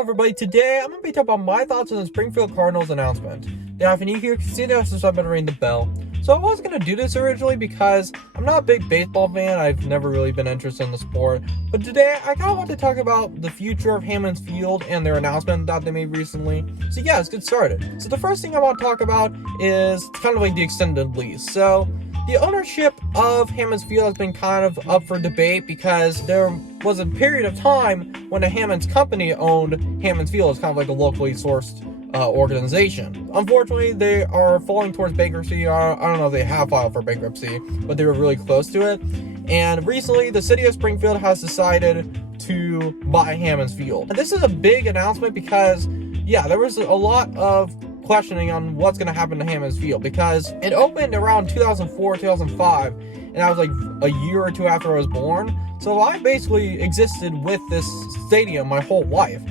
Hello everybody, today I'm going to be talking about my thoughts on the Springfield Cardinals announcement. Now if you're new here, you can see that since I've been ringing the bell. So I wasn't going to do this originally because I'm not a big baseball fan, I've never really been interested in the sport. But today I kind of want to talk about the future of Hammons Field and their announcement that they made recently. So yeah, let's get started. So the first thing I want to talk about is kind of like the extended lease. So the ownership of Hammons Field has been kind of up for debate because there was a period of time when the Hammons company owned Hammons Field. It's kind of like a locally sourced organization. Unfortunately, they are falling towards bankruptcy. I don't know if they have filed for bankruptcy, but they were really close to it. And recently, the city of Springfield has decided to buy Hammons Field. And this is a big announcement because, yeah, there was a lot of questioning on what's going to happen to Hammons Field because it opened around 2004, 2005, and that was like a year or two after I was born. So I basically existed with this stadium my whole life.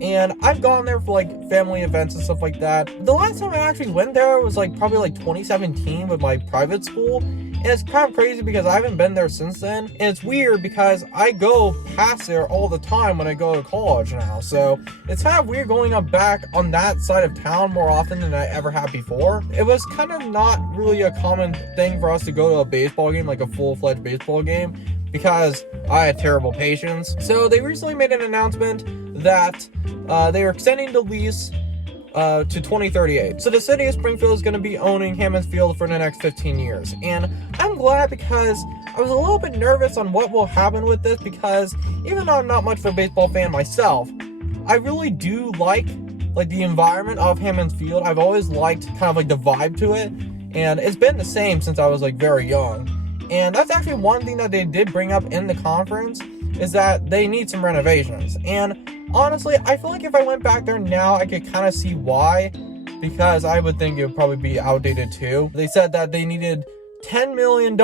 And I've gone there for like family events and stuff like that. The last time I actually went there was like probably like 2017 with my private school. And it's kind of crazy because I haven't been there since then. And it's weird because I go past there all the time when I go to college now. So it's kind of weird going up back on that side of town more often than I ever have before. It was kind of not really a common thing for us to go to a baseball game, like a full-fledged baseball game, because I had terrible patience. So they recently made an announcement that they are extending the lease to 2038. So the city of Springfield is going to be owning Hammons Field for the next 15 years. And I'm glad because I was a little bit nervous on what will happen with this because even though I'm not much of a baseball fan myself, I really do like the environment of Hammons Field. I've always liked kind of like the vibe to it. And it's been the same since I was like very young. And that's actually one thing that they did bring up in the conference is that they need some renovations. And honestly, I feel like if I went back there now, I could kind of see why, because I would think it would probably be outdated too. They said that they needed $10 million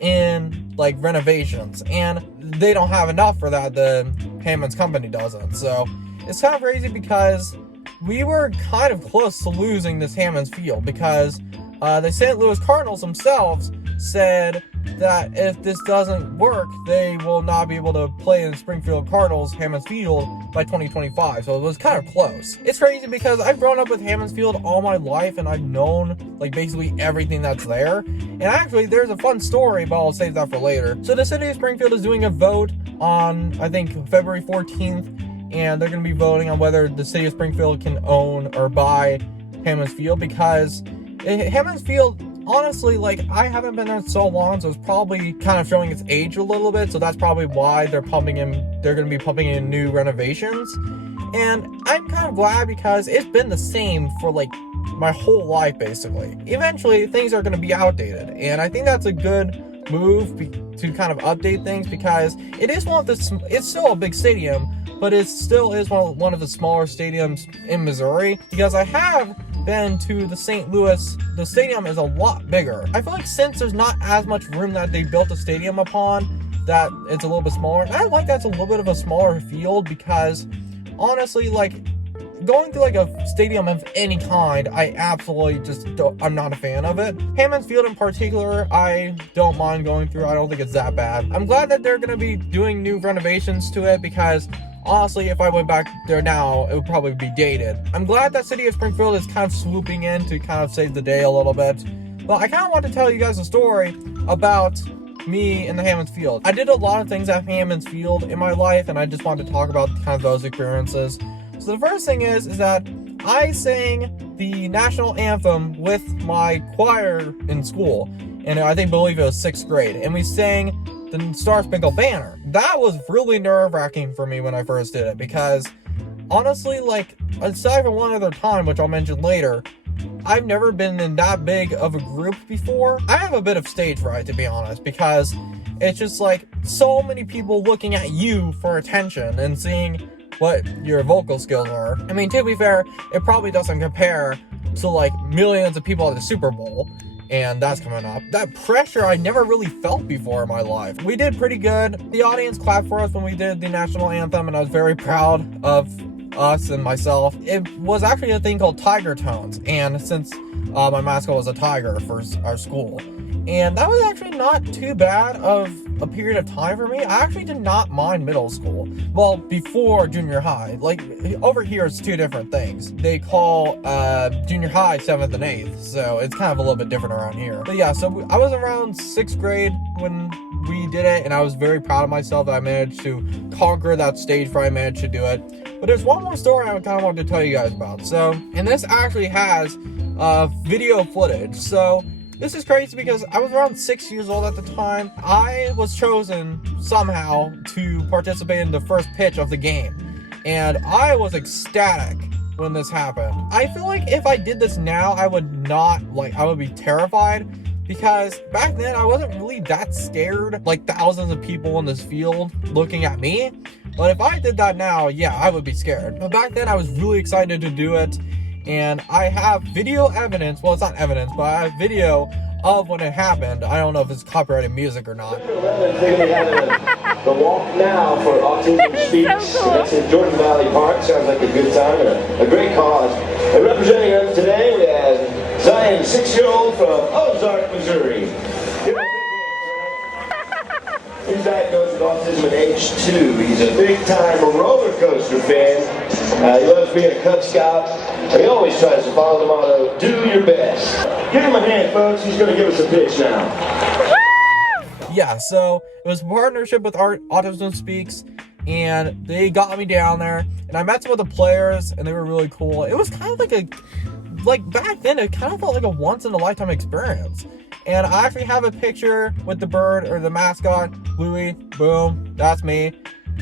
in like renovations, and they don't have enough for that. The Hammons company doesn't. So it's kind of crazy because we were kind of close to losing this Hammons Field because the St. Louis Cardinals themselves said that if this doesn't work, they will not be able to play in Springfield Cardinals Hammons Field by 2025. So it was kind of close. It's crazy because I've grown up with Hammons Field all my life and I've known like basically everything that's there. And actually there's a fun story, but I'll save that for later. So the city of Springfield is doing a vote on, I think, February 14th, and they're going to be voting on whether the city of Springfield can own or buy Hammons Field because Hammons Field, honestly, like, I haven't been there so long, so it's probably kind of showing its age a little bit, so that's probably why they're going to be pumping in new renovations. And I'm kind of glad because it's been the same for, like, my whole life, basically. Eventually, things are going to be outdated, and I think that's a good move to kind of update things because it is it's still a big stadium, but it still is one of the smaller stadiums in Missouri because I have been to the St. Louis. The stadium is a lot bigger. I feel like since there's not as much room that they built the stadium upon, that it's a little bit smaller. And I like that's a little bit of a smaller field because honestly, like, going to like a stadium of any kind, I absolutely I'm not a fan of it. Hammons Field in particular, I don't mind going through. I don't think it's that bad. I'm glad that they're going to be doing new renovations to it because honestly, if I went back there now, it would probably be dated. I'm glad that City of Springfield is kind of swooping in to kind of save the day a little bit. But I kind of want to tell you guys a story about me and the Hammons Field. I did a lot of things at Hammons Field in my life, and I just wanted to talk about kind of those experiences. So the first thing is that I sang the national anthem with my choir in school. And I believe it was 6th grade. And we sang the Star Spangled Banner. That was really nerve-wracking for me when I first did it because honestly, like, aside from one other time, which I'll mention later, I've never been in that big of a group before. I have a bit of stage fright, to be honest, because it's just like so many people looking at you for attention and seeing what your vocal skills are. I mean, to be fair, it probably doesn't compare to like millions of people at the Super Bowl, and that's coming up. That pressure I never really felt before in my life. We did pretty good. The audience clapped for us when we did the national anthem, and I was very proud of us and myself. It was actually a thing called Tiger Tones, and since my mascot was a tiger for our school, and that was actually not too bad of a period of time for me. I actually did not mind middle school. Well, before junior high. Like, over here it's two different things. They call junior high 7th and 8th, so it's kind of a little bit different around here. But yeah, so I was around 6th grade when we did it, and I was very proud of myself that I managed to conquer that stage where I managed to do it. But there's one more story I kind of wanted to tell you guys about. So, and this actually has video footage. So this is crazy because I was around 6 years old at the time. I was chosen somehow to participate in the first pitch of the game, and I was ecstatic when this happened. I feel like if I did this now, I would be terrified, because back then I wasn't really that scared, like thousands of people in this field looking at me. But if I did that now, yeah, I would be scared. But back then I was really excited to do it, and I have video evidence. Well, it's not evidence, but I have video of when it happened. I don't know if it's copyrighted music or not. The walk now for Autism Speaks. So cool. That's in Jordan Valley Park. Sounds like a good time and a great cause. And representing us today, we have Zion, 6-year-old from Ozark, Missouri. He's diagnosed with autism at age 2. He's a big-time roller coaster fan. He loves being a Cub Scout, and he always tries to follow the motto, do your best. Give him a hand, folks. He's going to give us a pitch now. Yeah, so it was a partnership with Autism Speaks, and they got me down there, and I met some of the players, and they were really cool. It was kind of like back then, it kind of felt like a once-in-a-lifetime experience. And I actually have a picture with the bird, or the mascot, Louie. Boom, that's me.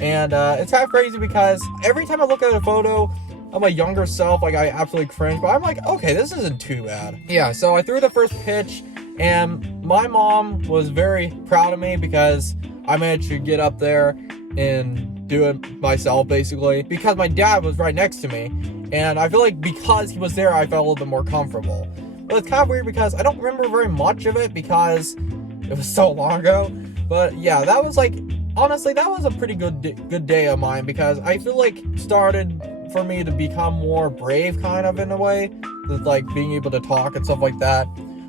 And it's kind of crazy because every time I look at a photo of my younger self, like, I absolutely cringe, but I'm like, okay, this isn't too bad. Yeah, so I threw the first pitch, and my mom was very proud of me because I managed to get up there and do it myself, basically, because my dad was right next to me. And I feel like because he was there, I felt a little bit more comfortable. But it's kind of weird because I don't remember very much of it because it was so long ago. But yeah, that was like, honestly, that was a pretty good day of mine, because I feel like started for me to become more brave, kind of, in a way, with like being able to talk and stuff like that.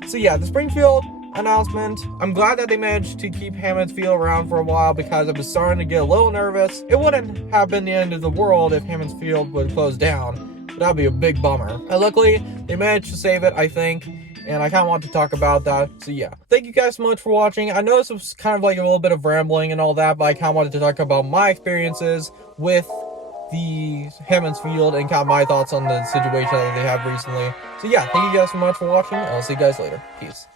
So yeah, the Springfield announcement, I'm glad that they managed to keep Hammons Field around for a while, because I was starting to get a little nervous. It wouldn't have been the end of the world if Hammons Field would close down. That would be a big bummer. And luckily, they managed to save it, I think, and I kind of want to talk about that. So yeah, thank you guys so much for watching. I know this was kind of like a little bit of rambling and all that, but I kind of wanted to talk about my experiences with the Hammons Field and kind of my thoughts on the situation that they have recently. So yeah, thank you guys so much for watching, and I'll see you guys later. Peace.